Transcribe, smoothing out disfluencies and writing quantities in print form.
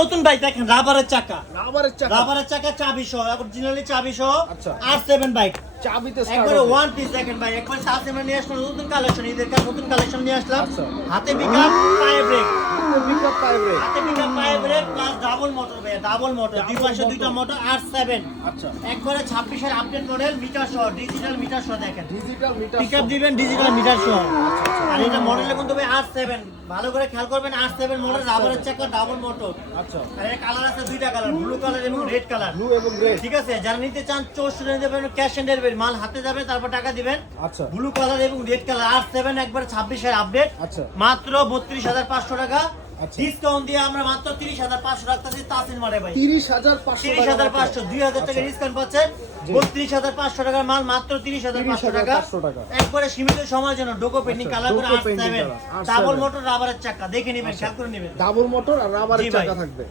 নতুন বাইক দেখেন রাবারের চাকা, রাবারের চাকা চাবি সহ, অরিজিনালি চাবি সহ। আচ্ছা। R7 বাইক চাবিতে একবারে ওয়ান পিস দেখেন ভাই, একবার সাসেমে নিয়ে আসলাম নতুন কালেকশন, ঈদের কাছে নতুন কালেকশন নিয়ে আসলাম। আচ্ছা। হাতে পিকআপ পায়ে ব্রেক, পিকআপ পাইপ রে। হাতে পিকআপ পায়ে ব্রেক প্লাস ডাবল মোটর ভাই, ডাবল মোটর, দুই পাশে মোটর। দুইটা মোটর। R7 আচ্ছা, একবারে 26 এর আপডেট মডেল, মিটার সহ, ডিজিটাল মিটার সহ দেখেন। Digital meter. পিকআপ দিবেন ডিজিটাল মিটার সহ। আর এটা মডেলে কিন্তু ভাই R7, ভালো করে খেয়াল করবেন, R7 মডেল, রাবারের চাকা, ডাবল মোটর। আচ্ছা, আর এর কালার আছে দুইটা কালার, ব্লু কালার এবং রেড কালার। ব্লু এবং রেড। ঠিক আছে, যারা নিতে চান 64 নিতে পারবেন, ক্যাশ অন ডেলিভারি, মাল হাতে যাবে তারপর টাকা দিবেন। আচ্ছা, ব্লু কালার এবং রেড কালার R7 একবার 26 এর আপডেট, আচ্ছা, মাত্র 32,500 টাকা। আচ্ছা। ডিসকাউন্ট দিয়ে আমরা মাত্র 30,500 রাখতেছি তাসিন মারে ভাই। 30,500 30,500, 2,000 টাকা ডিসকাউন্ট পাচ্ছেন। জি। 32,500 টাকার মাল মাত্র 30,500 টাকা। 30,500 টাকা। একবারে সীমিত সময়ের জন্য ডোকো পেন্টিং আচ্ছা, কালার করে ডোকো painting R7 colour, R7 double motor রাবারের চাকা, দেখে নেবেন, খেয়াল করে নেবেন। ডাবল মোটর আর রাবারের জি ভাই। চাকা থাকবে।